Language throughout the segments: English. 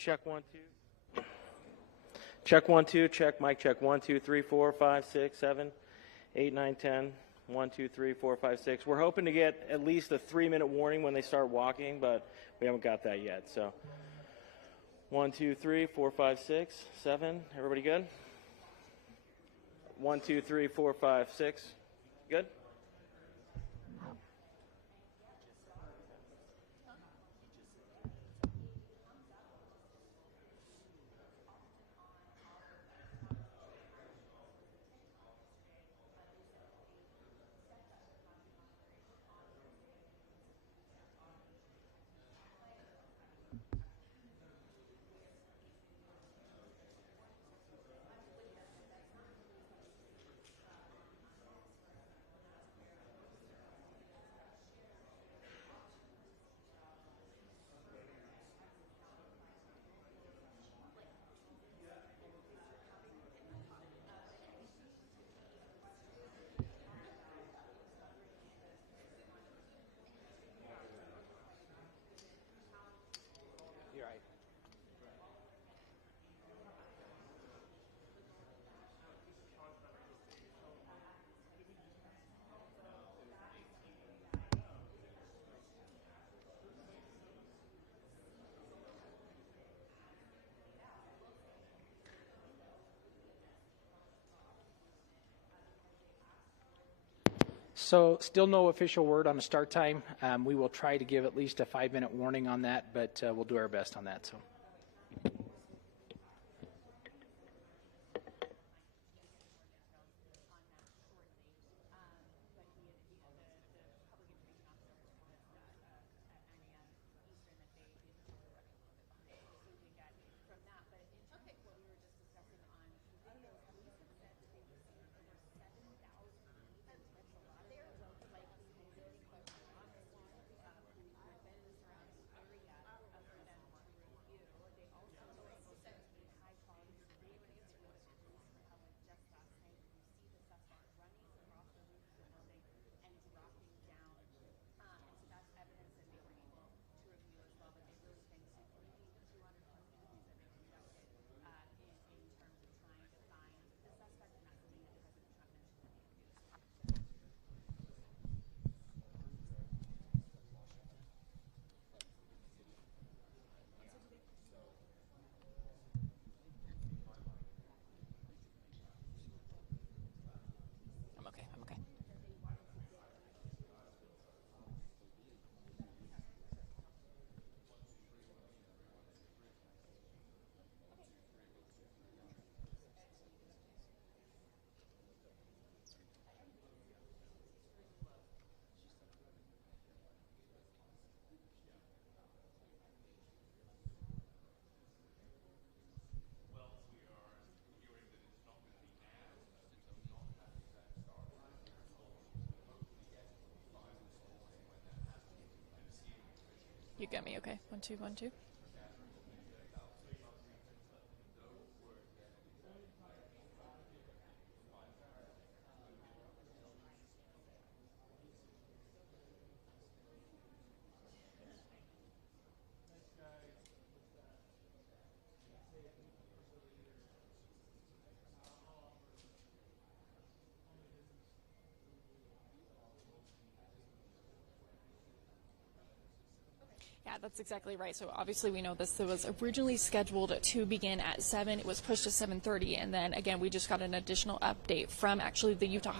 Check 1 2. Check 1 2. Check mic check 1 2 3 4 5 6 7 8 9 10. 1 2 3 4 5 6. We're hoping to get at least a 3-minute warning when they start walking, but we haven't got that yet. So 1 2 3 4 5 6 7. Everybody good? 1 2 3 4 5 6. Good. So still no official word on the start time. We will try to give at least a 5-minute warning on that, but we'll do our best on that. So. You get me, okay. 1 2 1 2. Yeah, that's exactly right. So obviously we know this was originally scheduled to begin at 7. It was pushed to 7:30, and then again we just got an additional update from actually the Utah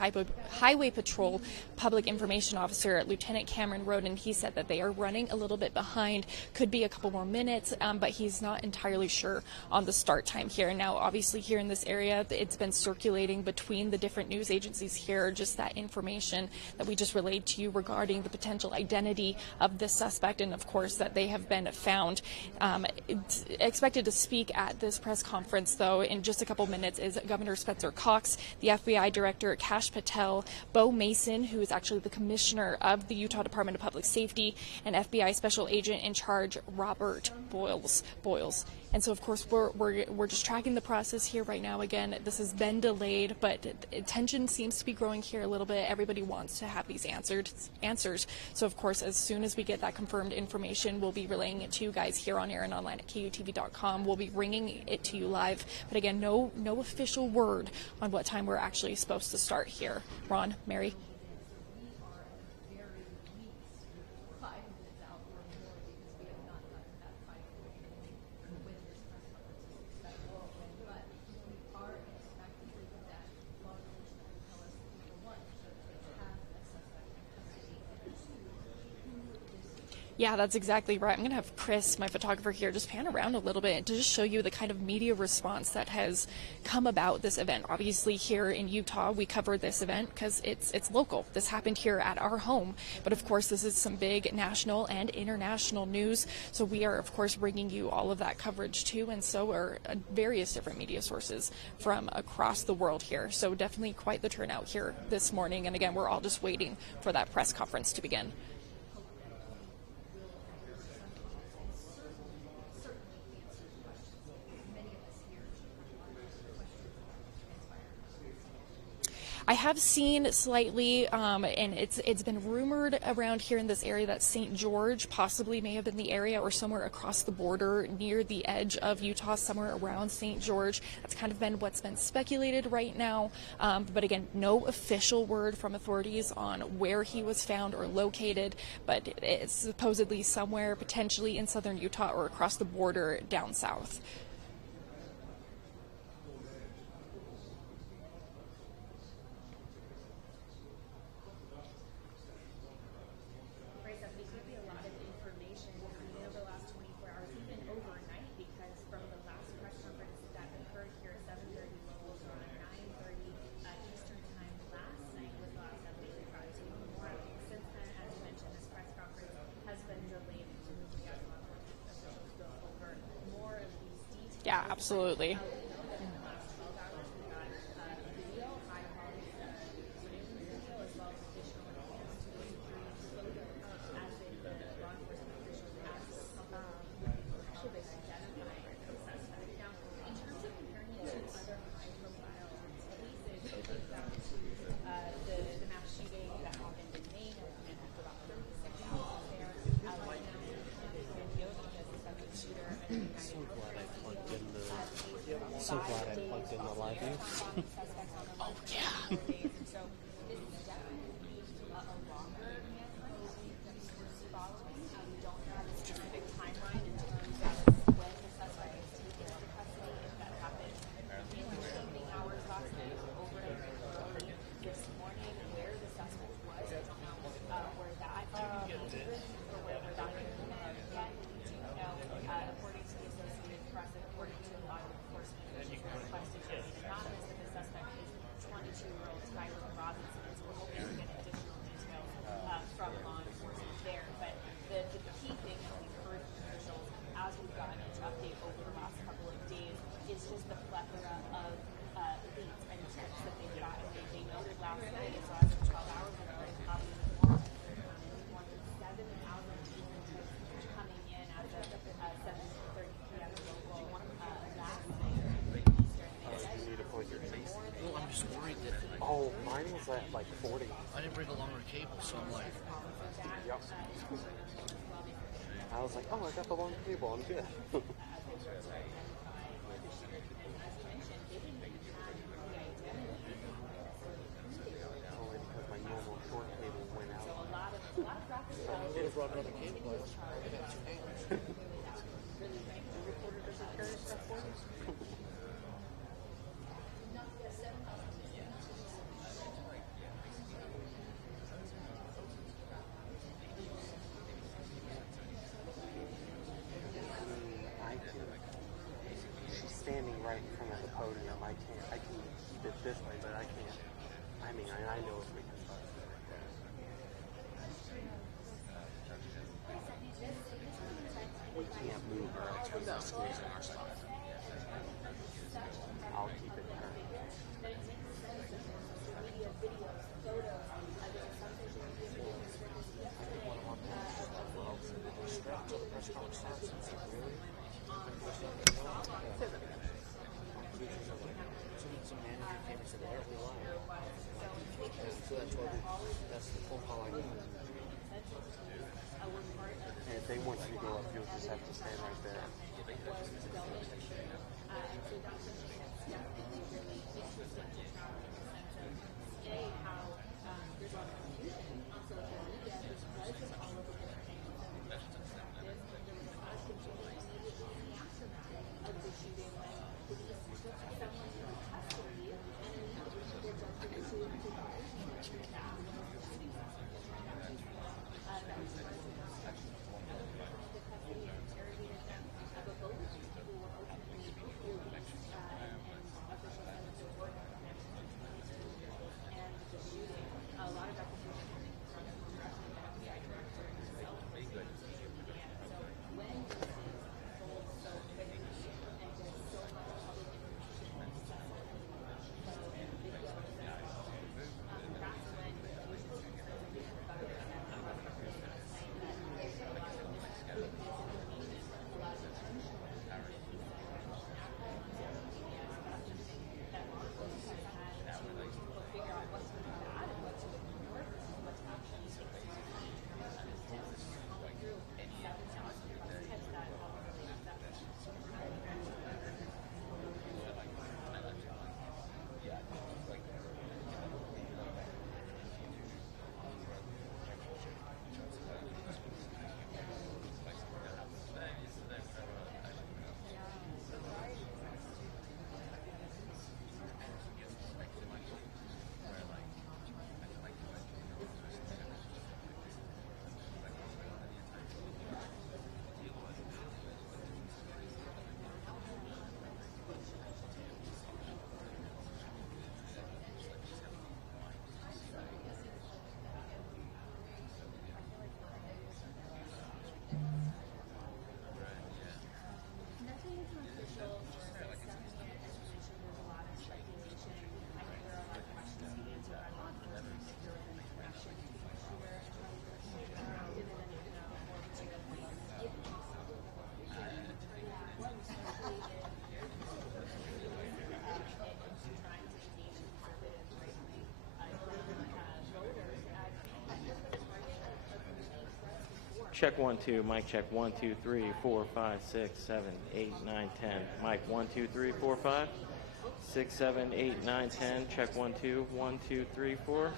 Highway Patrol Public Information Officer, Lieutenant Cameron Roden. He said that they are running a little bit behind, could be a couple more minutes, but he's not entirely sure on the start time here. Now, obviously here in this area, it's been circulating between the different news agencies here, just that information that we just relayed to you regarding the potential identity of this suspect, and of course that they have been found. It's expected to speak at this press conference, though, in just a couple minutes is Governor Spencer Cox, the FBI Director Kash Patel, Bo Mason, who is actually the Commissioner of the Utah Department of Public Safety, and FBI Special Agent in Charge Robert Boyles. And so, of course, we're just tracking the process here right now. Again, this has been delayed, but tension seems to be growing here a little bit. Everybody wants to have these answers. So, of course, as soon as we get that confirmed information, we'll be relaying it to you guys here on air and online at KUTV.com. We'll be bringing it to you live. But again, no official word on what time we're actually supposed to start here. Ron, Mary. Yeah, that's exactly right. I'm going to have Chris, my photographer here, just pan around a little bit to just show you the kind of media response that has come about this event. Obviously, here in Utah, we covered this event because it's local. This happened here at our home. But of course, this is some big national and international news. So we are, of course, bringing you all of that coverage too. And so are various different media sources from across the world here. So definitely quite the turnout here this morning. And again, we're all just waiting for that press conference to begin. I have seen slightly, and it's been rumored around here in this area that St. George possibly may have been the area, or somewhere across the border near the edge of Utah, somewhere around St. George. That's kind of been what's been speculated right now. But again, no official word from authorities on where he was found or located, but it's supposedly somewhere potentially in southern Utah or across the border down south. Yeah, absolutely. So glad I plugged in the live view. Oh, yeah. Oh, mine was at like 40. I didn't bring a longer cable, so I'm like, Yep. I was like, oh, I got the long cable. I'm good. Only because my normal short cable went out. I would have brought another cable. I got two cables. She's standing right in front of the podium. I can keep it this way, but I can't. I mean, I know if we can start. We can't move her. I'll keep it turned. Check 1 2. Mic check 1 2 3 4 5 6 7 8 9 10. Mic 1 2 3 4 5 6 7 8 9 10. Check 1 2 1 2 3 4.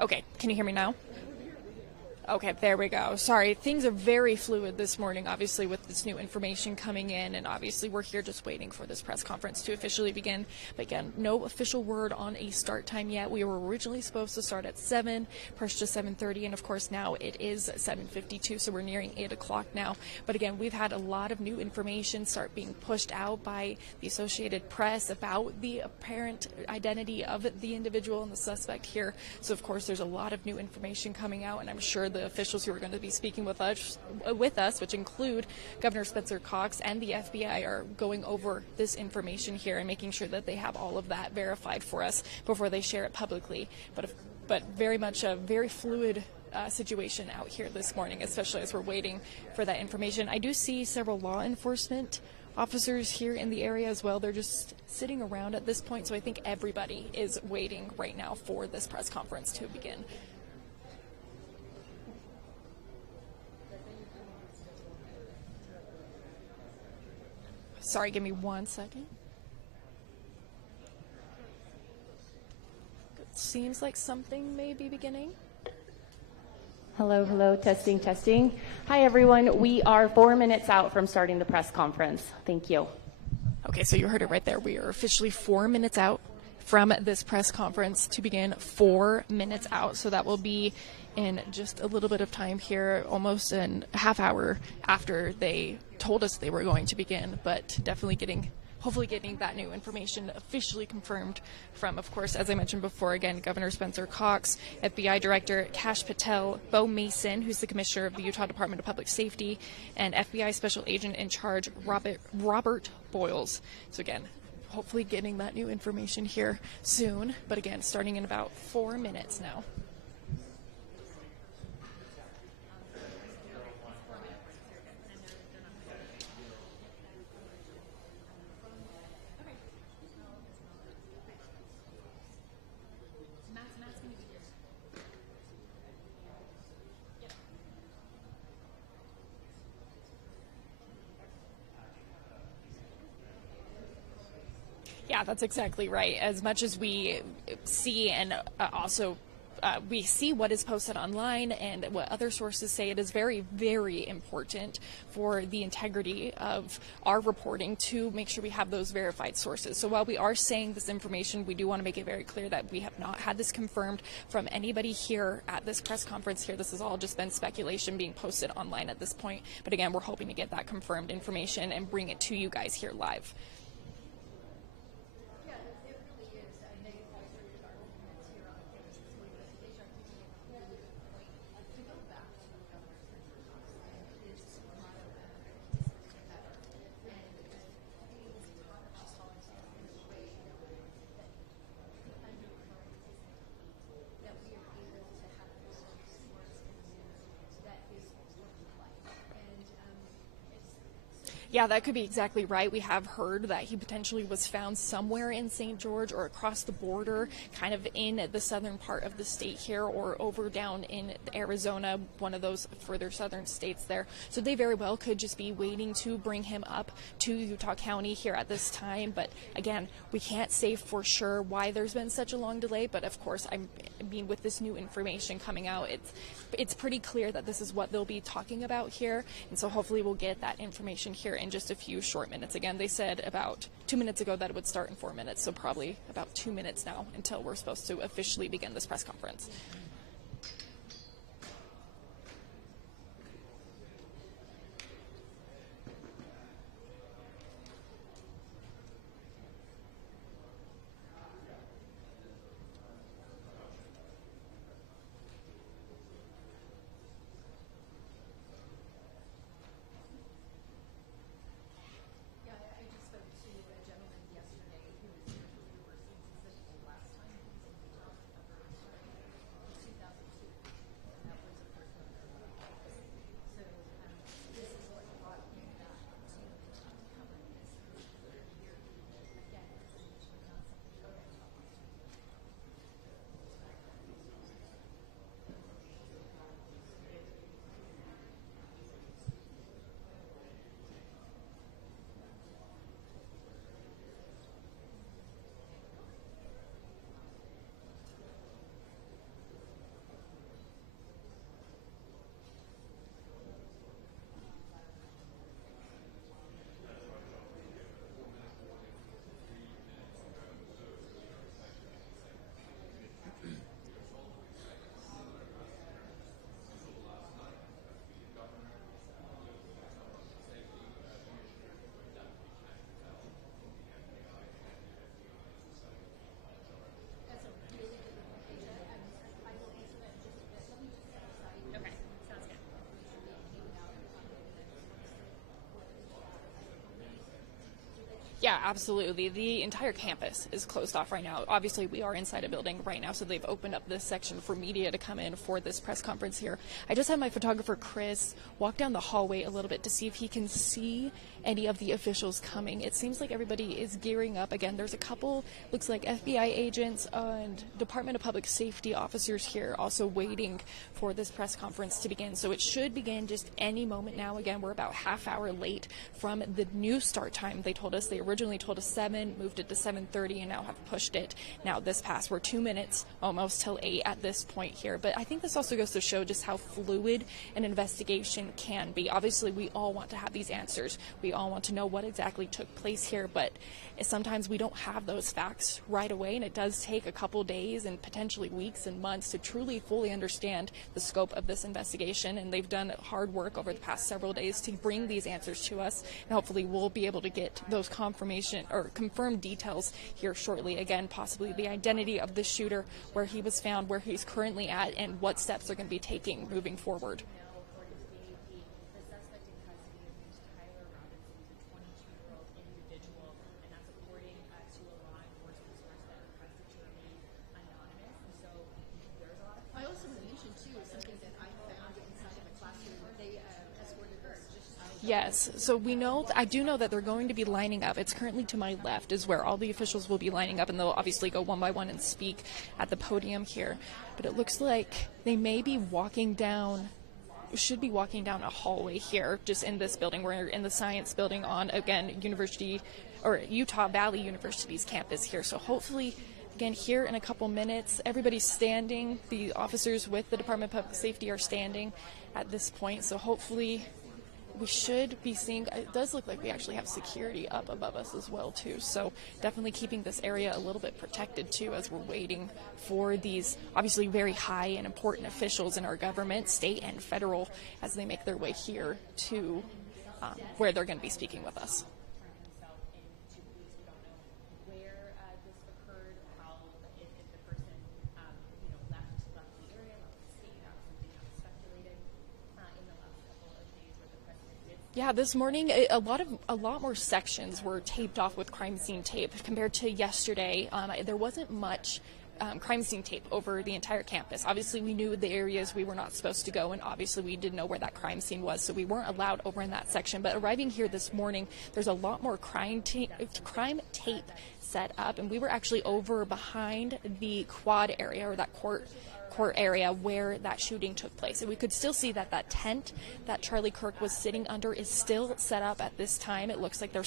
Okay, can you hear me now? Okay, there we go. Sorry, things are very fluid this morning, obviously, with this new information coming in, and obviously we're here just waiting for this press conference to officially begin. But again, no official word on a start time yet. We were originally supposed to start at 7, pushed to 7:30, and of course now it is 7:52, so we're nearing 8 o'clock now. But again, we've had a lot of new information start being pushed out by the Associated Press about the apparent identity of the individual and the suspect here. So of course there's a lot of new information coming out, and I'm sure the officials who are going to be speaking with us, which include Governor Spencer Cox and the FBI, are going over this information here and making sure that they have all of that verified for us before they share it publicly. But very much a very fluid situation out here this morning, especially as we're waiting for that information. I do see several law enforcement officers here in the area as well. They're just sitting around at this point, so I think everybody is waiting right now for this press conference to begin. Sorry, give me 1 second. It seems like something may be beginning. Hello, hello, testing, testing. Hi, everyone. We are 4 minutes out from starting the press conference. Thank you. Okay, so you heard it right there. We are officially 4 minutes out from this press conference to begin. 4 minutes out, so that will be in just a little bit of time here, almost a half hour after they told us they were going to begin, but definitely hopefully getting that new information officially confirmed from, of course, as I mentioned before, again, Governor Spencer Cox, FBI Director Kash Patel, Bo Mason, who's the Commissioner of the Utah Department of Public Safety, and FBI Special Agent in Charge Robert Boyles. So again, hopefully getting that new information here soon, but again, starting in about 4 minutes now. Yeah, that's exactly right. As much as we see and also we see what is posted online and what other sources say, it is very, very important for the integrity of our reporting to make sure we have those verified sources. So while we are saying this information, we do want to make it very clear that we have not had this confirmed from anybody here at this press conference here. This has all just been speculation being posted online at this point. But again, we're hoping to get that confirmed information and bring it to you guys here live. Yeah, that could be exactly right. We have heard that he potentially was found somewhere in St. George or across the border, kind of in the southern part of the state here, or over down in Arizona, one of those further southern states there. So they very well could just be waiting to bring him up to Utah County here at this time. But again, we can't say for sure why there's been such a long delay. But of course, I mean, with this new information coming out, it's pretty clear that this is what they'll be talking about here. And so hopefully we'll get that information here in just a few short minutes. Again, they said about 2 minutes ago that it would start in 4 minutes, so probably about 2 minutes now until we're supposed to officially begin this press conference. Yeah, absolutely. The entire campus is closed off right now. Obviously, we are inside a building right now, so they've opened up this section for media to come in for this press conference here. I just had my photographer, Chris, walk down the hallway a little bit to see if he can see any of the officials coming. It seems like everybody is gearing up. Again, there's a couple, looks like FBI agents and Department of Public Safety officers here also waiting for this press conference to begin. So it should begin just any moment now. Again, we're about half hour late from the new start time. They told us, they originally told us 7, moved it to 7:30, and now have pushed it. Now this past, we're 2 minutes almost till 8 at this point here. But I think this also goes to show just how fluid an investigation can be. Obviously, we all want to have these answers. We all want to know what exactly took place here, but sometimes we don't have those facts right away, and it does take a couple days and potentially weeks and months to truly fully understand the scope of this investigation. And they've done hard work over the past several days to bring these answers to us, and hopefully we'll be able to get those confirmation or confirmed details here shortly. Again, possibly the identity of the shooter, where he was found, where he's currently at, and what steps they're going to be taking moving forward. Yes, so we know, I do know that they're going to be lining up. It's currently to my left is where all the officials will be lining up, and they'll obviously go one by one and speak at the podium here. But it looks like they may be walking down, should be walking down a hallway here, just in this building. We're in the science building on, again, University, or Utah Valley University's campus here. So hopefully, again, here in a couple minutes, everybody's standing. The officers with the Department of Public Safety are standing at this point. So hopefully we should be seeing, it does look like we actually have security up above us as well too, so definitely keeping this area a little bit protected too as we're waiting for these obviously very high and important officials in our government, state and federal, as they make their way here to where they're going to be speaking with us. Yeah, this morning a lot more sections were taped off with crime scene tape compared to yesterday. There wasn't much crime scene tape over the entire campus. Obviously, we knew the areas we were not supposed to go, and obviously we didn't know where that crime scene was, so we weren't allowed over in that section. But arriving here this morning, there's a lot more crime tape set up, and we were actually over behind the quad area, or that court area where that shooting took place. And we could still see that that tent that Charlie Kirk was sitting under is still set up at this time. It looks like they're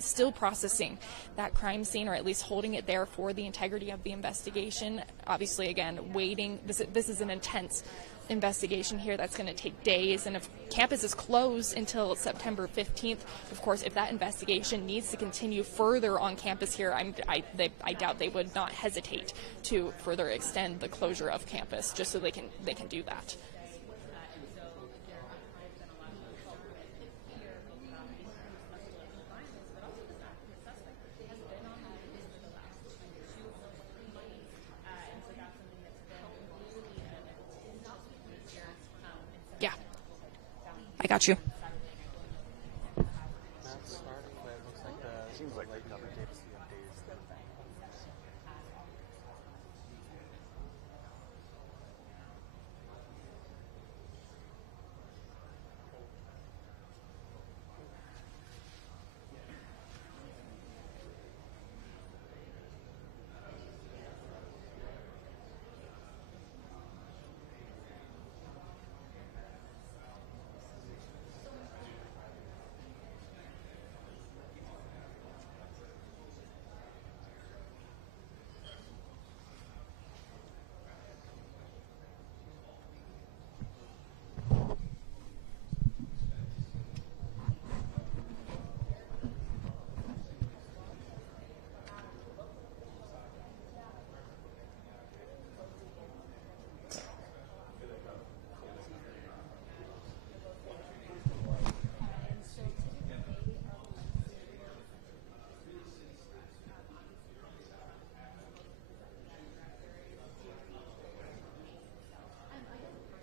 still processing that crime scene, or at least holding it there for the integrity of the investigation. Obviously, again, waiting. This is an intense investigation here that's going to take days, and if campus is closed until September 15th, of course, if that investigation needs to continue further on campus here, I doubt they would not hesitate to further extend the closure of campus just so they can do that. Yeah, I got you. Not starting, but it looks like the seems like the other days.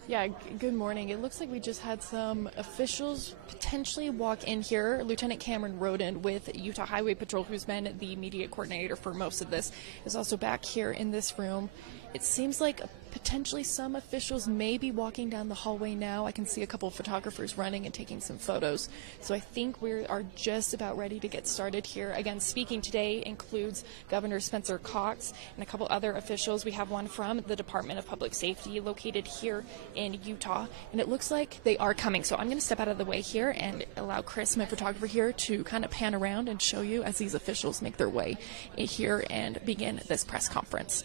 Yeah, good morning. It looks like we just had some officials potentially walk in here. Lieutenant Cameron Roden with Utah Highway Patrol, who's been the media coordinator for most of this, is also back here in this room. It seems like potentially some officials may be walking down the hallway now. I can see a couple of photographers running and taking some photos. So I think we are just about ready to get started here. Again, speaking today includes Governor Spencer Cox and a couple other officials. We have one from the Department of Public Safety located here in Utah, and it looks like they are coming. So I'm going to step out of the way here and allow Chris, my photographer here, to kind of pan around and show you as these officials make their way here and begin this press conference.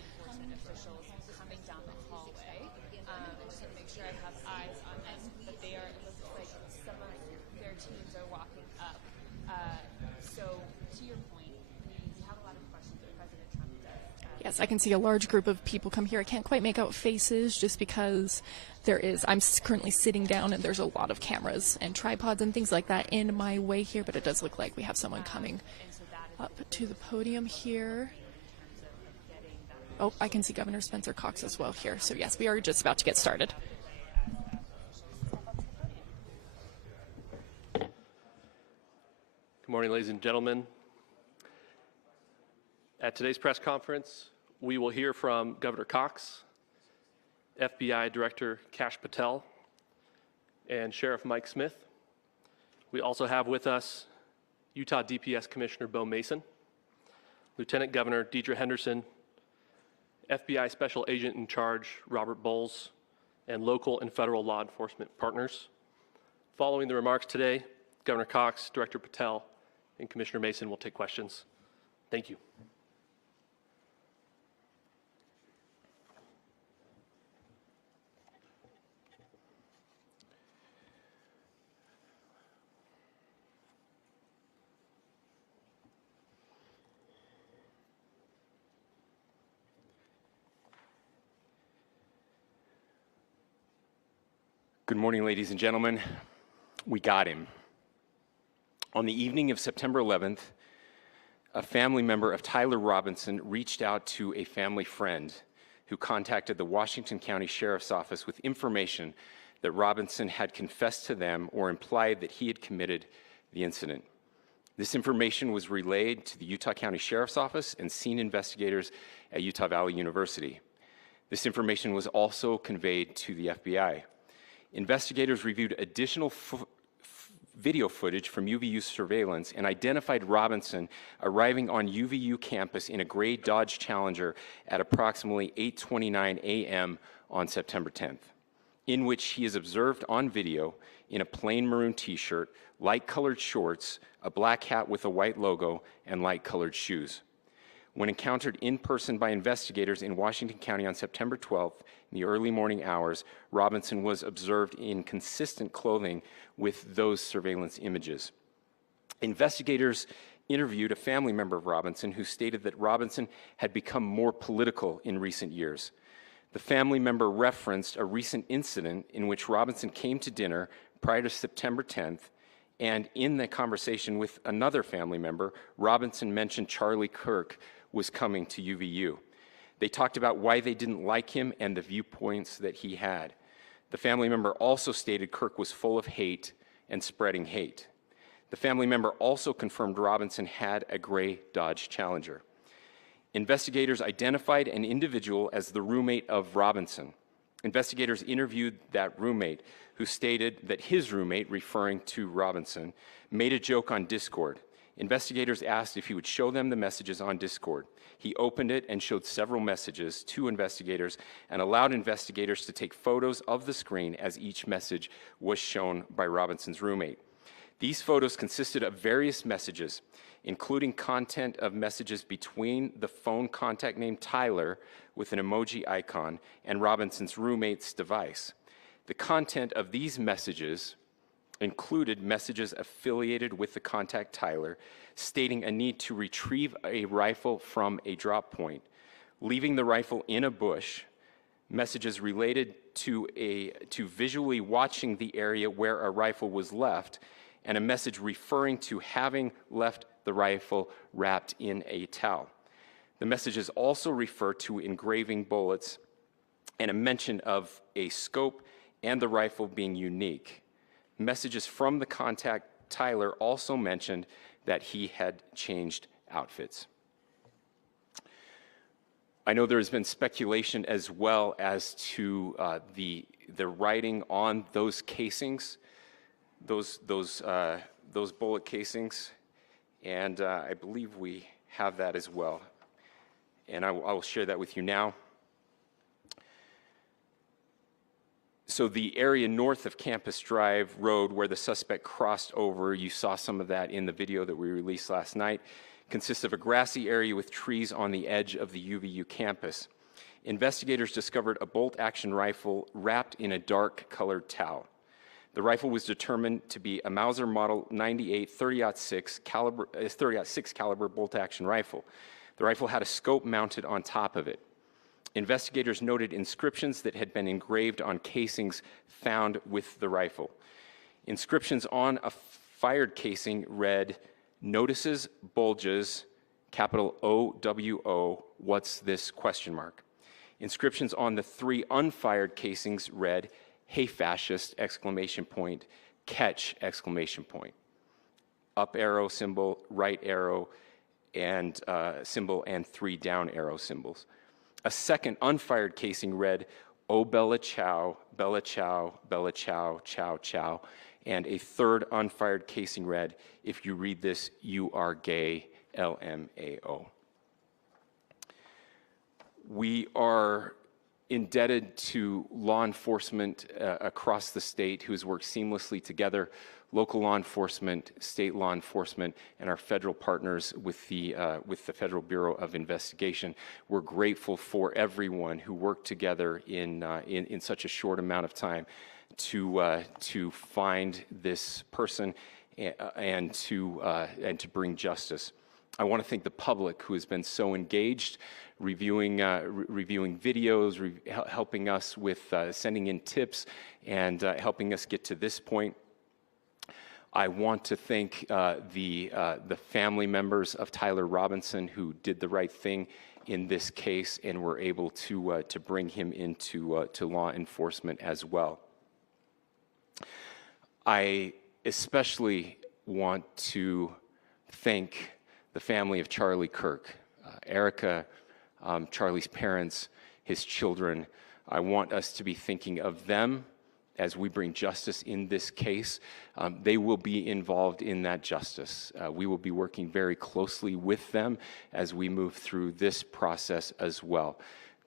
Yes, I can see a large group of people come here. I can't quite make out faces just because I'm currently sitting down and there's a lot of cameras and tripods and things like that in my way here, but it does look like we have someone coming up to the podium here. Oh, I can see Governor Spencer Cox as well here. So yes, we are just about to get started. Good morning, ladies and gentlemen. At today's press conference, we will hear from Governor Cox, FBI Director Kash Patel, and Sheriff Mike Smith. We also have with us Utah DPS Commissioner Bo Mason, Lieutenant Governor Deidre Henderson, FBI Special Agent in Charge Robert Bowles, and local and federal law enforcement partners. Following the remarks today, Governor Cox, Director Patel, and Commissioner Mason will take questions. Thank you. Good morning, ladies and gentlemen. We got him. On the evening of September 11th, a family member of Tyler Robinson reached out to a family friend who contacted the Washington County Sheriff's Office with information that Robinson had confessed to them or implied that he had committed the incident. This information was relayed to the Utah County Sheriff's Office and scene investigators at Utah Valley University. This information was also conveyed to the FBI. Investigators reviewed additional video footage from UVU surveillance and identified Robinson arriving on UVU campus in a gray Dodge Challenger at approximately 8:29 a.m. on September 10th, in which he is observed on video in a plain maroon t-shirt, light-colored shorts, a black hat with a white logo, and light-colored shoes. When encountered in person by investigators in Washington County on September 12th, in the early morning hours, Robinson was observed in consistent clothing with those surveillance images. Investigators interviewed a family member of Robinson who stated that Robinson had become more political in recent years. The family member referenced a recent incident in which Robinson came to dinner prior to September 10th, and in the conversation with another family member, Robinson mentioned Charlie Kirk was coming to UVU. They talked about why they didn't like him and the viewpoints that he had. The family member also stated Kirk was full of hate and spreading hate. The family member also confirmed Robinson had a gray Dodge Challenger. Investigators identified an individual as the roommate of Robinson. Investigators interviewed that roommate, who stated that his roommate, referring to Robinson, made a joke on Discord. Investigators asked if he would show them the messages on Discord. He opened it and showed several messages to investigators and allowed investigators to take photos of the screen as each message was shown by Robinson's roommate. These photos consisted of various messages, including content of messages between the phone contact named Tyler with an emoji icon and Robinson's roommate's device. The content of these messages included messages affiliated with the contact Tyler, stating a need to retrieve a rifle from a drop point, leaving the rifle in a bush, messages related to visually watching the area where a rifle was left, and a message referring to having left the rifle wrapped in a towel. The messages also refer to engraving bullets and a mention of a scope and the rifle being unique. Messages from the contact, Tyler, also mentioned that he had changed outfits. I know there's been speculation as well as to the writing on those casings, those bullet casings, and I believe we have that as well. And I will share that with you now. So the area north of Campus Drive Road where the suspect crossed over, you saw some of that in the video that we released last night, consists of a grassy area with trees on the edge of the UVU campus. Investigators discovered a bolt-action rifle wrapped in a dark-colored towel. The rifle was determined to be a Mauser Model 98 30-06 caliber bolt-action rifle. The rifle had a scope mounted on top of it. Investigators noted inscriptions that had been engraved on casings found with the rifle. Inscriptions on a fired casing read, "Notices, bulges, capital O-W-O, what's this, question mark." Inscriptions on the 3 unfired casings read, "Hey fascist, exclamation point, catch, exclamation point." Up arrow symbol, right arrow and symbol, and 3 down arrow symbols. A second unfired casing read, "Oh Bella Chow, Bella Chow, Bella Chow, Chow Chow." And a third unfired casing read, "If you read this, you are gay, LMAO." We are indebted to law enforcement across the state who has worked seamlessly together, local law enforcement, state law enforcement, and our federal partners with the Federal Bureau of Investigation. We're grateful for everyone who worked together in such a short amount of time to find this person and to bring justice. I want to thank the public who has been so engaged, reviewing videos, helping us with sending in tips, and helping us get to this point. I want to thank the family members of Tyler Robinson who did the right thing in this case and were able to bring him into to law enforcement as well. I especially want to thank the family of Charlie Kirk, Erica, Charlie's parents, his children. I want us to be thinking of them as we bring justice in this case. They will be involved in that justice. We will be working very closely with them as we move through this process as well.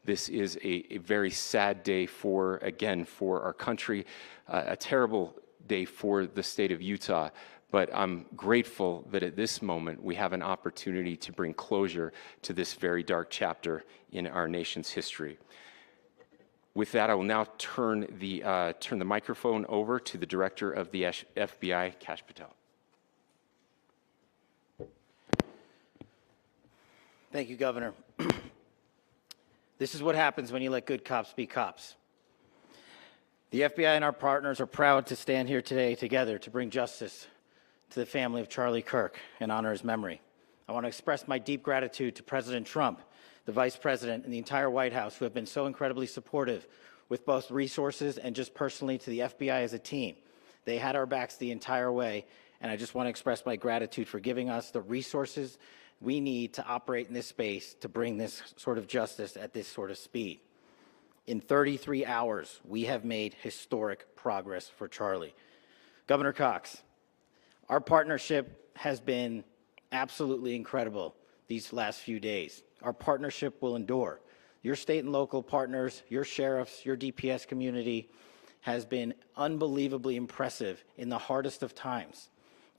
This is a very sad day for our country, a terrible day for the state of Utah, but I'm grateful that at this moment we have an opportunity to bring closure to this very dark chapter in our nation's history. With that, I will now turn the microphone over to the Director of the FBI, Kash Patel. Thank you, Governor. This is what happens when you let good cops be cops. The FBI and our partners are proud to stand here today together to bring justice to the family of Charlie Kirk and honor his memory. I want to express my deep gratitude to President Trump, the Vice President, and the entire White House who have been so incredibly supportive with both resources and just personally to the FBI as a team. They had our backs the entire way, and I just want to express my gratitude for giving us the resources we need to operate in this space to bring this sort of justice at this sort of speed. In 33 hours, we have made historic progress for Charlie. Governor Cox, our partnership has been absolutely incredible these last few days. Our partnership will endure. Your state and local partners, your sheriffs, your DPS community has been unbelievably impressive in the hardest of times.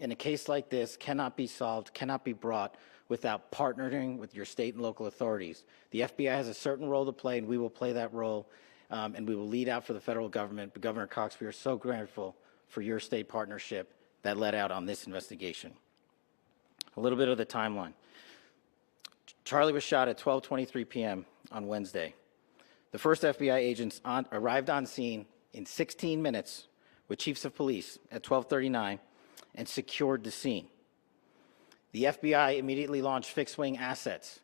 And a case like this cannot be solved, cannot be brought without partnering with your state and local authorities. The FBI has a certain role to play, and we will play that role, and we will lead out for the federal government. But Governor Cox, we are so grateful for your state partnership that led out on this investigation. A little bit of the timeline. Charlie was shot at 12:23 p.m. on Wednesday. The first FBI agents arrived on scene in 16 minutes with chiefs of police at 12:39 and secured the scene. The FBI immediately launched fixed-wing assets.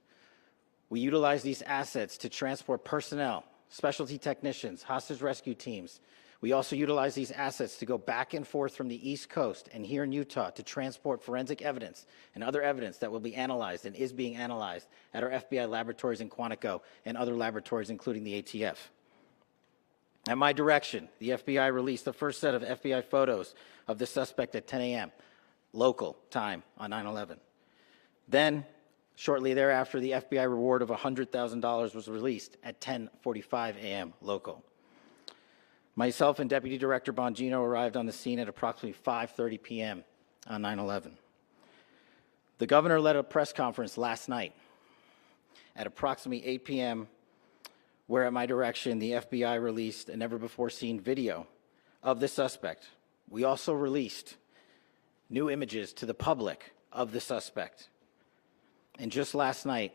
We utilized these assets to transport personnel, specialty technicians, hostage rescue teams. We also utilize these assets to go back and forth from the East Coast and here in Utah to transport forensic evidence and other evidence that will be analyzed and is being analyzed at our FBI laboratories in Quantico and other laboratories, including the ATF. At my direction, the FBI released the first set of FBI photos of the suspect at 10 a.m. local time on 9/11. Then, shortly thereafter, the FBI reward of $100,000 was released at 10:45 a.m. local. Myself and Deputy Director Bongino arrived on the scene at approximately 5:30 p.m. on 9/11. The governor led a press conference last night at approximately 8 p.m., where at my direction, the FBI released a never-before-seen video of the suspect. We also released new images to the public of the suspect. And just last night,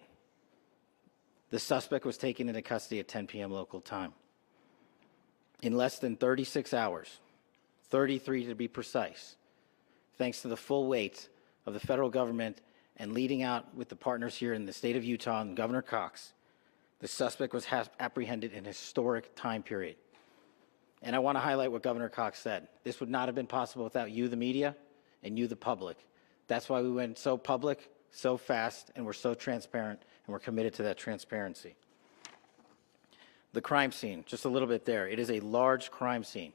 the suspect was taken into custody at 10 p.m. local time. In less than 36 hours, 33 to be precise, thanks to the full weight of the federal government and leading out with the partners here in the state of Utah and Governor Cox, the suspect was apprehended in a historic time period. And I want to highlight what Governor Cox said. This would not have been possible without you, the media, and you, the public. That's why we went so public, so fast, and we're so transparent, and we're committed to that transparency. The crime scene, just a little bit there. It is a large crime scene.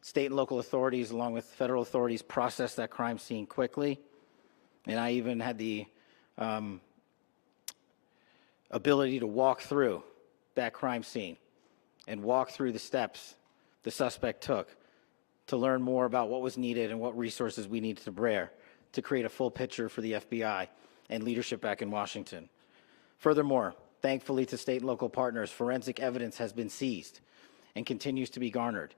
State and local authorities, along with federal authorities, processed that crime scene quickly. And I even had the ability to walk through that crime scene and walk through the steps the suspect took to learn more about what was needed and what resources we needed to bear to create a full picture for the FBI and leadership back in Washington. Furthermore, thankfully to state and local partners, forensic evidence has been seized and continues to be garnered.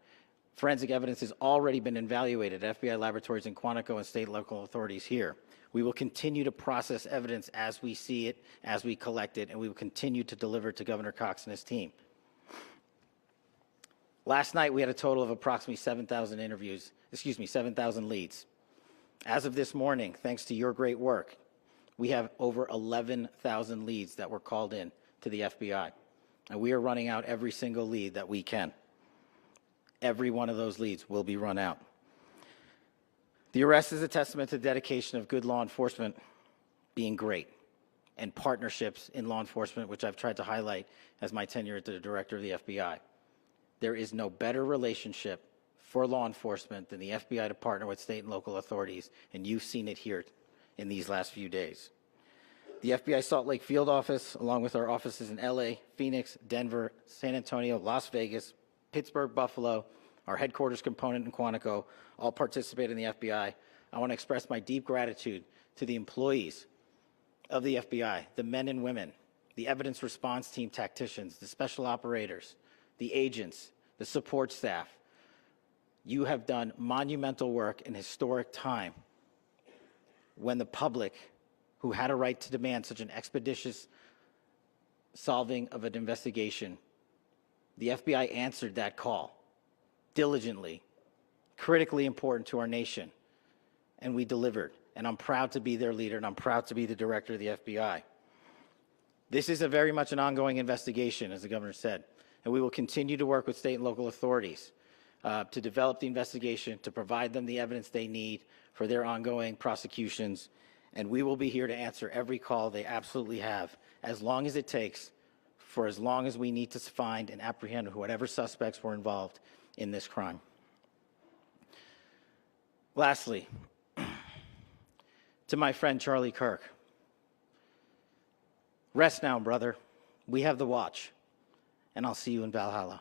Forensic evidence has already been evaluated at FBI laboratories in Quantico and state and local authorities here. We will continue to process evidence as we see it, as we collect it, and we will continue to deliver it to Governor Cox and his team. Last night, we had a total of approximately 7,000 leads. As of this morning, thanks to your great work, we have over 11,000 leads that were called in to the FBI. And we are running out every single lead that we can. Every one of those leads will be run out. The arrest is a testament to the dedication of good law enforcement being great and partnerships in law enforcement, which I've tried to highlight as my tenure as the director of the FBI. There is no better relationship for law enforcement than the FBI to partner with state and local authorities, and you've seen it here in these last few days. The FBI Salt Lake Field Office, along with our offices in LA, Phoenix, Denver, San Antonio, Las Vegas, Pittsburgh, Buffalo, our headquarters component in Quantico, all participate in the FBI. I want to express my deep gratitude to the employees of the FBI, the men and women, the evidence response team tacticians, the special operators, the agents, the support staff. You have done monumental work in historic time when the public, who had a right to demand such an expeditious solving of an investigation, the FBI answered that call diligently, critically important to our nation, and we delivered. And I'm proud to be their leader, and I'm proud to be the director of the FBI. This is very much an ongoing investigation, as the governor said, and we will continue to work with state and local authorities to develop the investigation, to provide them the evidence they need for their ongoing prosecutions, and we will be here to answer every call they absolutely have, as long as it takes, for as long as we need to find and apprehend whatever suspects were involved in this crime. Lastly, to my friend Charlie Kirk, rest now, brother. We have the watch, and I'll see you in Valhalla.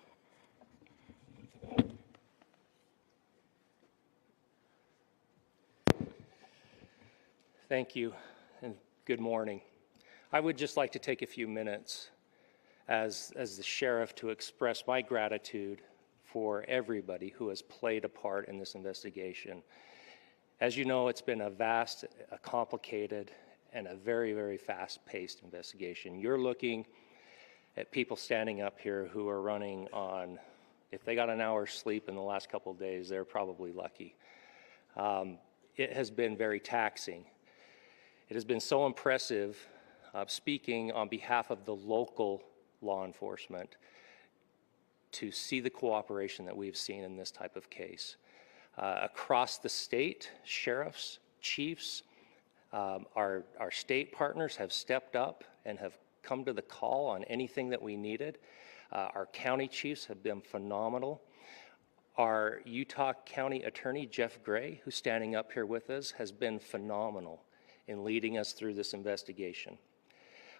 Thank you, and good morning. I would just like to take a few minutes as the sheriff to express my gratitude for everybody who has played a part in this investigation. As you know, it's been a vast, a complicated, and a very, very fast-paced investigation. You're looking at people standing up here who are running on, if they got an hour's sleep in the last couple of days, they're probably lucky. It has been very taxing. It has been so impressive, speaking on behalf of the local law enforcement, to see the cooperation that we've seen in this type of case. Across the state, sheriffs, chiefs, our state partners have stepped up and have come to the call on anything that we needed. Our county chiefs have been phenomenal. Our Utah County Attorney, Jeff Gray, who's standing up here with us, has been phenomenal in leading us through this investigation.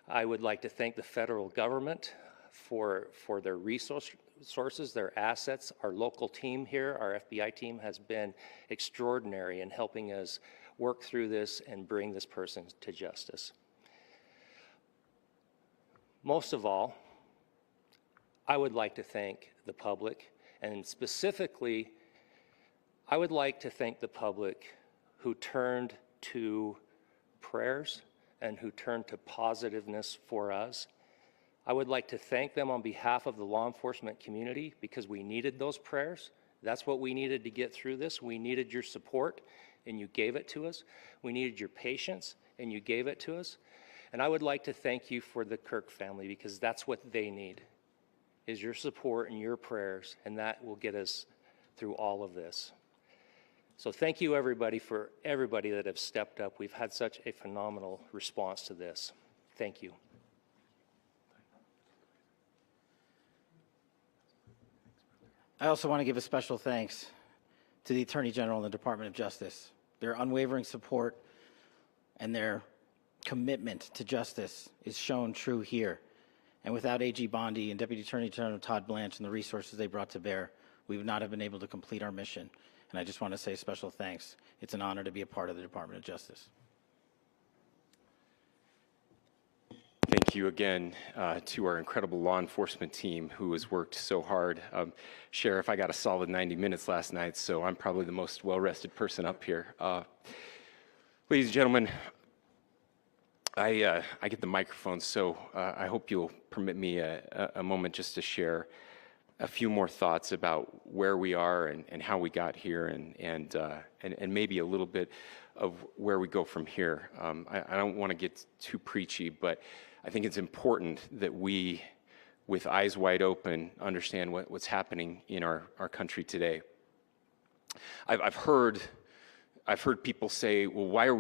I would like to thank the federal government for their resources, their assets. Our local team here, our FBI team, has been extraordinary in helping us work through this and bring this person to justice. Most of all, I would like to thank the public, and specifically, I would like to thank the public who turned to prayers and who turned to positiveness for us. I would like to thank them on behalf of the law enforcement community because we needed those prayers. That's what we needed to get through this. We needed your support, and you gave it to us. We needed your patience, and you gave it to us. And I would like to thank you for the Kirk family because that's what they need, is your support and your prayers, and that will get us through all of this. So thank you everybody for everybody that have stepped up. We've had such a phenomenal response to this. Thank you. I also want to give a special thanks to the Attorney General and the Department of Justice. Their unwavering support and their commitment to justice is shown true here. And without AG Bondi and Deputy Attorney General Todd Blanche and the resources they brought to bear, we would not have been able to complete our mission. And I just want to say special thanks. It's an honor to be a part of the Department of Justice. Thank you again to our incredible law enforcement team who has worked so hard. Sheriff, I got a solid 90 minutes last night, so I'm probably the most well-rested person up here. Ladies and gentlemen, I get the microphone, so I hope you'll permit me a moment just to share a few more thoughts about where we are and how we got here and maybe a little bit of where we go from here. I don't want to get too preachy, but I think it's important that we, with eyes wide open, understand what's happening in our country today. I've heard people say, well, why are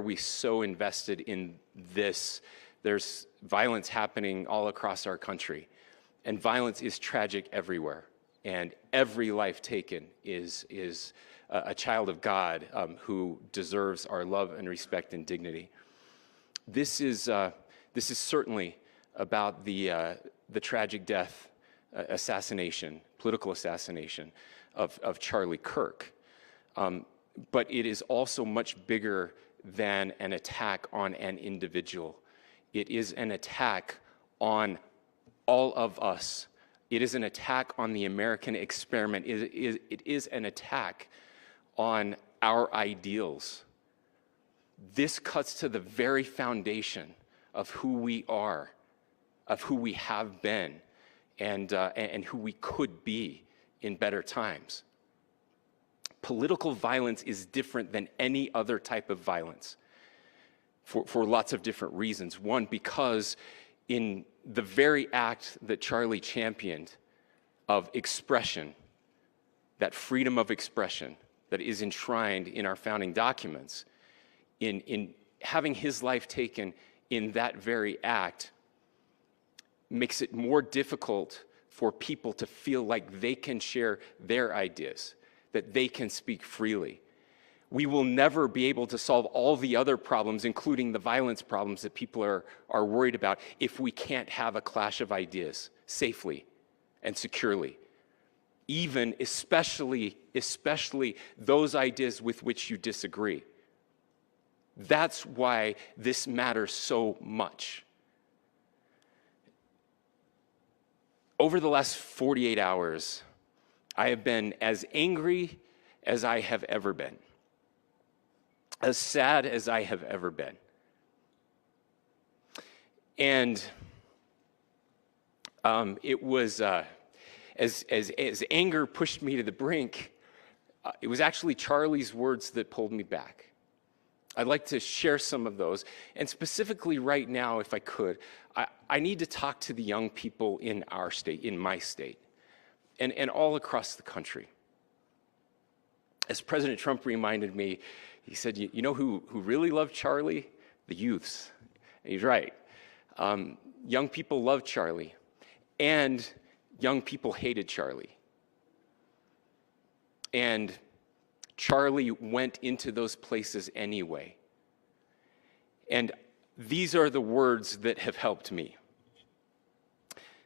we so invested in this? There's violence happening all across our country, and violence is tragic everywhere, and every life taken is a child of God who deserves our love and respect and dignity. This is certainly about the tragic death, political assassination of Charlie Kirk. But it is also much bigger than an attack on an individual. It is an attack on all of us. It is an attack on the American experiment. It is an attack on our ideals. This cuts to the very foundation of who we are, of who we have been, and who we could be in better times. Political violence is different than any other type of violence for lots of different reasons. One, because in the very act that Charlie championed of expression, that freedom of expression that is enshrined in our founding documents, in having his life taken in that very act, makes it more difficult for people to feel like they can share their ideas, that they can speak freely. We will never be able to solve all the other problems, including the violence problems that people are worried about, if we can't have a clash of ideas safely and securely. Even, especially those ideas with which you disagree. That's why this matters so much. Over the last 48 hours, I have been as angry as I have ever been, as sad as I have ever been. And it was, as anger pushed me to the brink, it was actually Charlie's words that pulled me back. I'd like to share some of those. And specifically right now, if I could, I need to talk to the young people in our state, in my state. and all across the country. As President Trump reminded me, he said, you know who really loved Charlie? The youths. And he's right. Young people loved Charlie, and young people hated Charlie. And Charlie went into those places anyway. And these are the words that have helped me.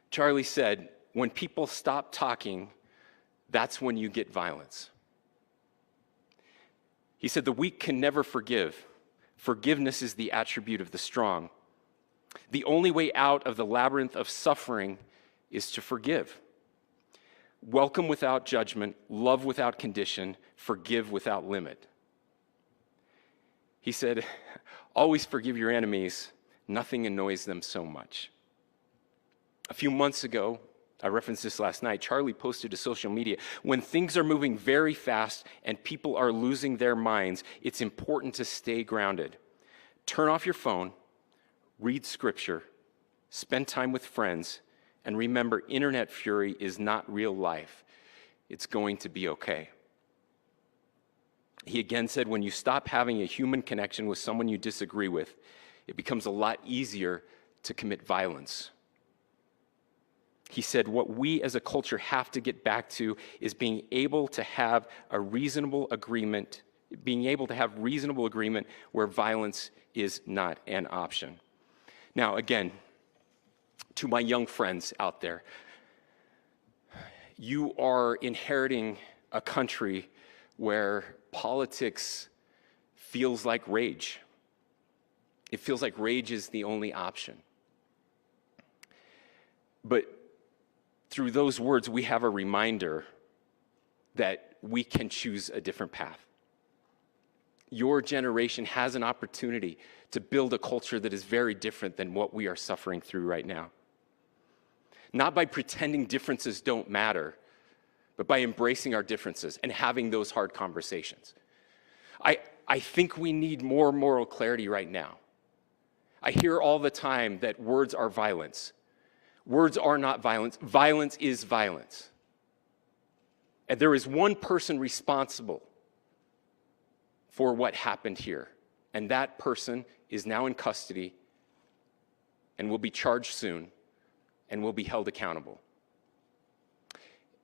Charlie said, when people stop talking, that's when you get violence. He said, the weak can never forgive. Forgiveness is the attribute of the strong. The only way out of the labyrinth of suffering is to forgive. Welcome without judgment, love without condition, forgive without limit. He said, always forgive your enemies. Nothing annoys them so much. A few months ago, I referenced this last night, Charlie posted to social media, when things are moving very fast and people are losing their minds, it's important to stay grounded. Turn off your phone, read scripture, spend time with friends, and remember, internet fury is not real life. It's going to be okay. He again said, when you stop having a human connection with someone you disagree with, it becomes a lot easier to commit violence. He said, what we as a culture have to get back to is being able to have a reasonable agreement, where violence is not an option. Now, again, to my young friends out there, you are inheriting a country where politics feels like rage. It feels like rage is the only option. But through those words, we have a reminder that we can choose a different path. Your generation has an opportunity to build a culture that is very different than what we are suffering through right now. Not by pretending differences don't matter, but by embracing our differences and having those hard conversations. I think we need more moral clarity right now. I hear all the time that words are violence. Words are not violence. Violence is violence. And there is one person responsible for what happened here. And that person is now in custody and will be charged soon and will be held accountable.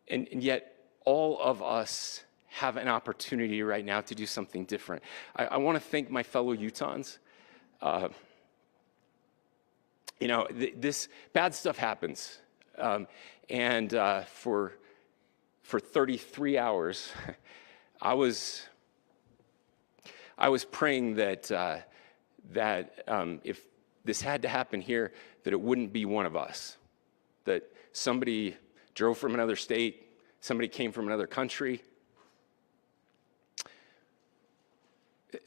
And yet, all of us have an opportunity right now to do something different. I want to thank my fellow Utahns. This bad stuff happens. For 33 hours, I was praying that if this had to happen here, that it wouldn't be one of us. That somebody drove from another state, somebody came from another country.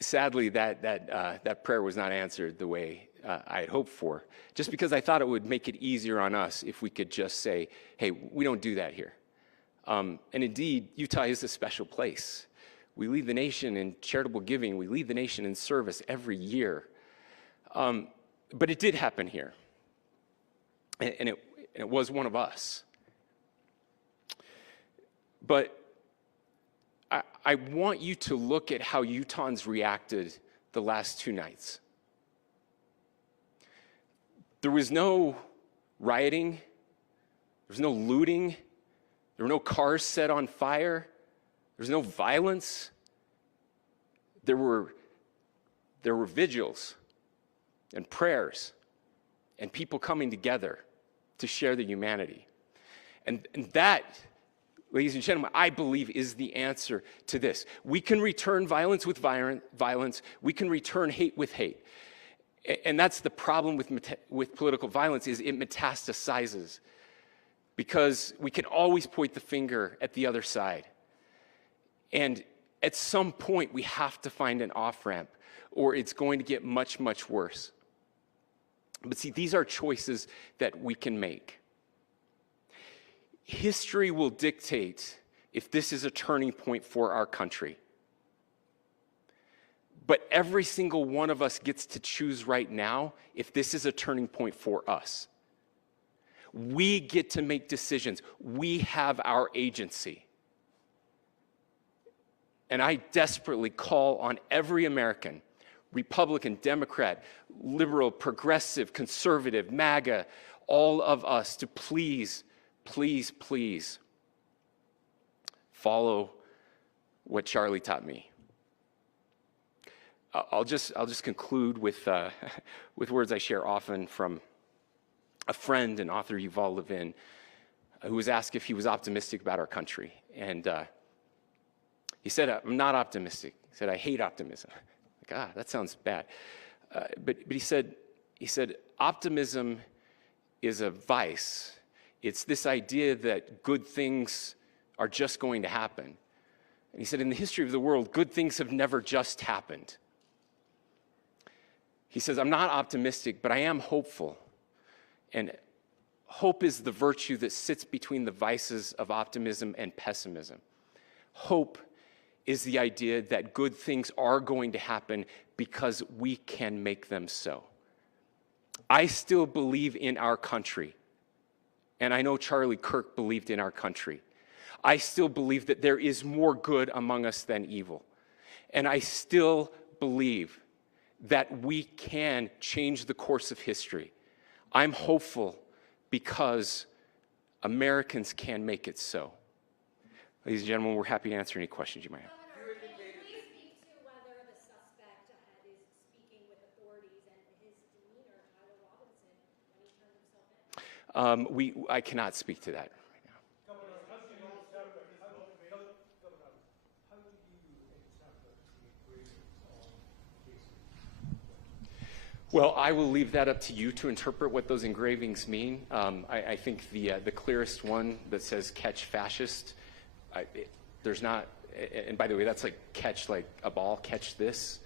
Sadly, that prayer was not answered the way I had hoped for, just because I thought it would make it easier on us if we could just say, hey, we don't do that here. And indeed, Utah is a special place. We lead the nation in charitable giving. We lead the nation in service every year. But it did happen here. And it was one of us. But I want you to look at how Utahns reacted the last 2 nights. There was no rioting. There was no looting. There were no cars set on fire. There was no violence. There were vigils and prayers and people coming together to share the humanity. And that, ladies and gentlemen, I believe is the answer to this. We can return violence with violence. We can return hate with hate. And that's the problem with political violence, is it metastasizes. Because we can always point the finger at the other side. And at some point, we have to find an off-ramp, or it's going to get much, much worse. But see, these are choices that we can make. History will dictate if this is a turning point for our country. But every single one of us gets to choose right now if this is a turning point for us. We get to make decisions. We have our agency. And I desperately call on every American, Republican, Democrat, liberal, progressive, conservative, MAGA, all of us to please, please, please follow what Charlie taught me. I'll just conclude with with words I share often from a friend and author, Yuval Levin, who was asked if he was optimistic about our country, and he said, "I'm not optimistic." He said, "I hate optimism." Like, that sounds bad. But he said, optimism is a vice. It's this idea that good things are just going to happen. And he said, in the history of the world, good things have never just happened. He says, I'm not optimistic, but I am hopeful. And hope is the virtue that sits between the vices of optimism and pessimism. Hope is the idea that good things are going to happen because we can make them so. I still believe in our country, and I know Charlie Kirk believed in our country. I still believe that there is more good among us than evil, and I still believe that we can change the course of history. I'm hopeful because Americans can make it so. Ladies and gentlemen, we're happy to answer any questions you might have. Governor, can you please speak to whether the suspect is speaking with authorities and his demeanor, Tyler Robinson, when he turned himself in? I cannot speak to that right now. Governor, how do you interpret the engravings on cases? Well, I will leave that up to you to interpret what those engravings mean. I think the clearest one that says "catch fascist," there's not, and by the way, that's like catch like a ball, catch this.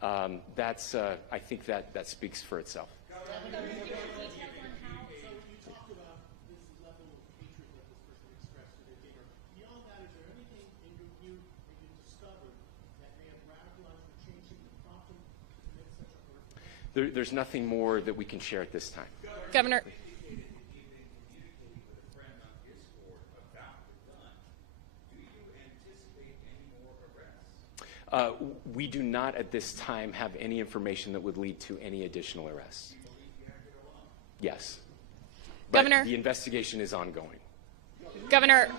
That's I think that speaks for itself. There's nothing more that we can share at this time. Governor. We do not at this time have any information that would lead to any additional arrests. Yes. But Governor. the investigation is ongoing. Governor.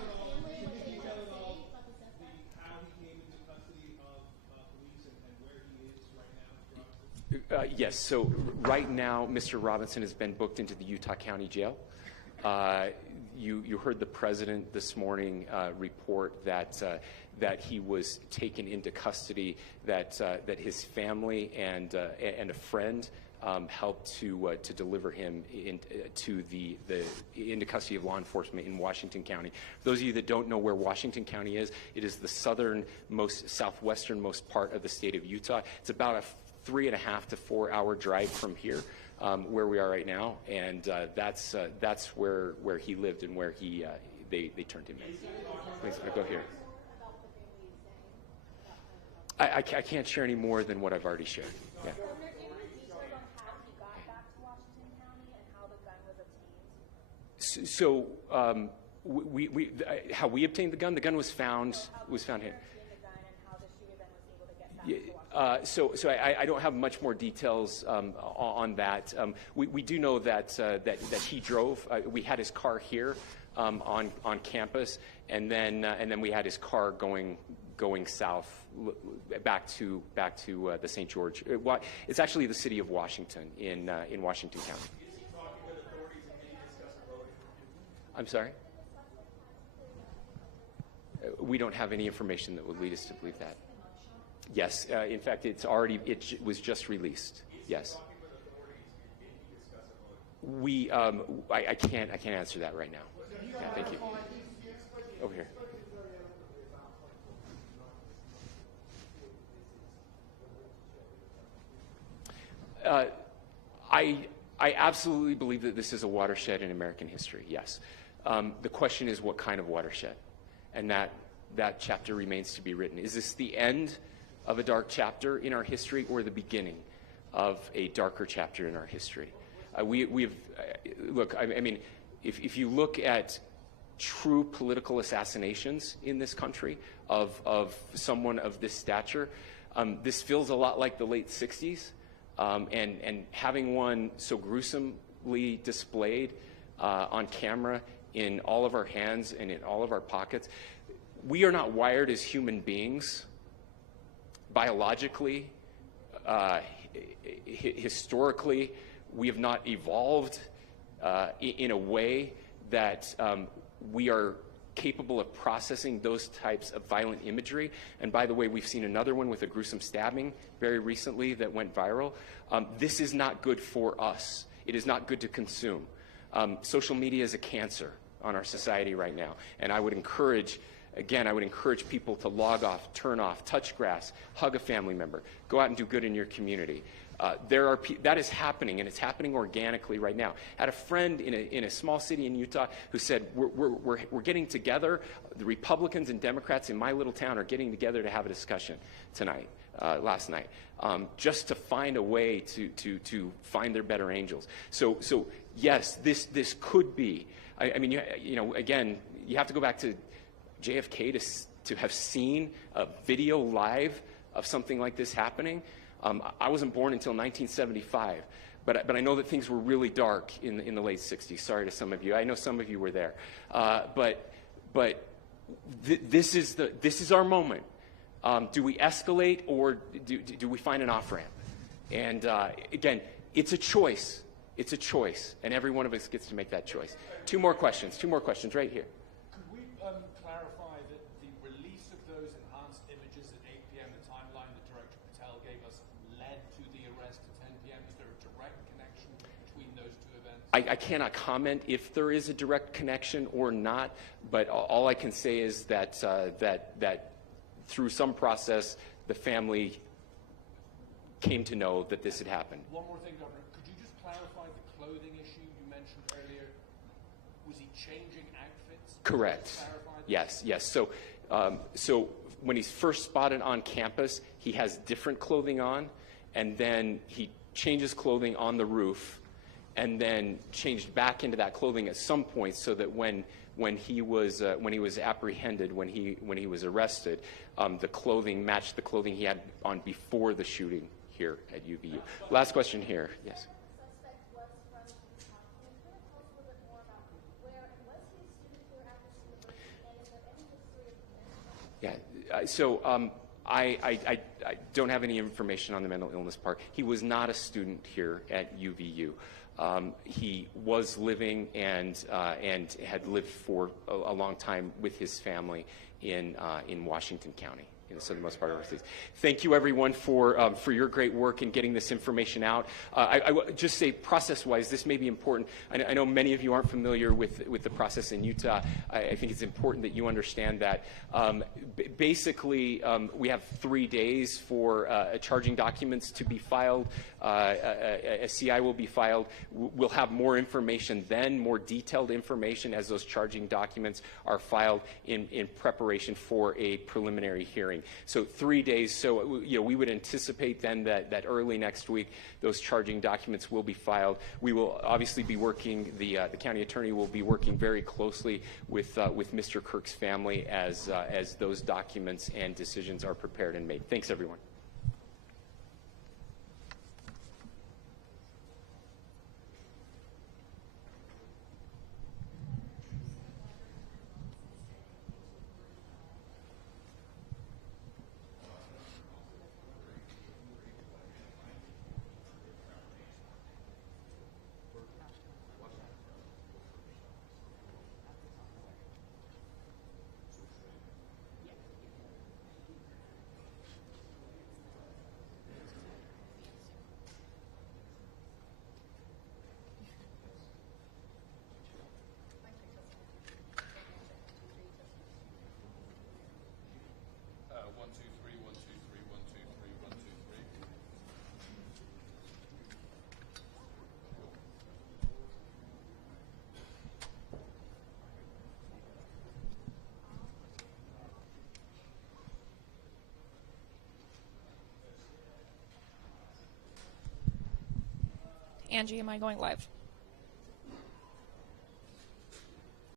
Yes, so right now, Mr. Robinson has been booked into the Utah County Jail. You heard the president this morning report that he was taken into custody, that his family and a friend helped to deliver him into custody of law enforcement in Washington County. For those of you that don't know where Washington County is, it is the southwesternmost part of the state of Utah. It's about a 3.5 to 4 hour drive from here, where we are right now, and that's where he lived and where they turned him in. Please, go here. I can't share any more than what I've already shared. Yeah. So how we obtained the gun? The gun was found here. So I don't have much more details on that. We do know that he drove. We had his car here on campus, and then we had his car going south back to the St. George. It's actually the city of Washington in Washington County. I'm sorry? We don't have any information that would lead us to believe that. Yes, in fact, it was just released. Yes. I can't answer that right now. Yeah, thank you. Over here. I absolutely believe that this is a watershed in American history. Yes. The question is, what kind of watershed? And that chapter remains to be written. Is this the end of a dark chapter in our history, or the beginning of a darker chapter in our history? Look, I mean, if you look at true political assassinations in this country of someone of this stature, this feels a lot like the late 60s, and having one so gruesomely displayed on camera in all of our hands and in all of our pockets. We are not wired as human beings biologically, historically. We have not evolved in a way that we are capable of processing those types of violent imagery. And by the way, we've seen another one with a gruesome stabbing very recently that went viral. This is not good for us. It is not good to consume. Social media is a cancer on our society right now. And I would encourage, again, I would encourage people to log off, turn off, touch grass, hug a family member, go out and do good in your community. That is happening, and it's happening organically right now. I had a friend in a small city in Utah who said, we're getting together, the Republicans and Democrats in my little town are getting together to have a discussion tonight, last night, just to find a way to find their better angels. So yes, this could be, I mean, you know, again, you have to go back to JFK to have seen a video live of something like this happening. I wasn't born until 1975, but I know that things were really dark in the late 60s. Sorry to some of you. I know some of you were there. This is our moment. Do we escalate, or do we find an off-ramp? And again, it's a choice. It's a choice, and every one of us gets to make that choice. Two more questions right here. Could we clarify that the release of those enhanced images at 8 p.m., the timeline that Director Patel gave us, led to the arrest at 10 p.m.? Is there a direct connection between those two events? I cannot comment if there is a direct connection or not, but all I can say is that that through some process, the family came to know that this had happened. One more thing, Governor. Could you just clarify the clothing issue you mentioned earlier? Was he changing outfits? Correct. Yes. So when he's first spotted on campus, he has different clothing on, and then he changes clothing on the roof, and then changed back into that clothing at some point, so that when he was apprehended, when he was arrested, the clothing matched the clothing he had on before the shooting here at UVU. Last question here. Yes. Yeah. So I don't have any information on the mental illness part. He was not a student here at UVU. He was living and had lived for a long time with his family in Washington County, in the southernmost part of our state. Thank you, everyone, for your great work in getting this information out. I would just say, process-wise, this may be important. I know many of you aren't familiar with the process in Utah. I think it's important that you understand that. Basically, we have 3 days for charging documents to be filed. A CI will be filed. We'll have more information then, more detailed information as those charging documents are filed in preparation for a preliminary hearing. So 3 days. So we would anticipate then that early next week those charging documents will be filed. We will obviously be working. The county attorney will be working very closely with Mr. Kirk's family as those documents and decisions are prepared and made. Thanks, everyone. Angie, am I going live?